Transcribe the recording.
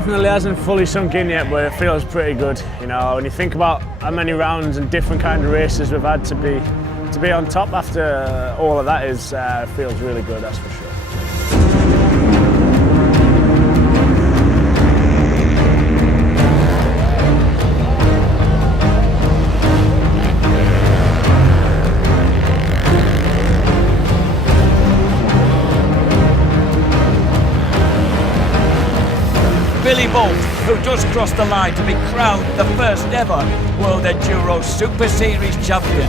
definitely hasn't fully sunk in yet, but it feels pretty good. You know, when you think about how many rounds and different kind of races we've had to be on top after all of that feels really good, that's for sure. Billy Bolt, who does cross the line to be crowned the first ever World Enduro Super Series champion.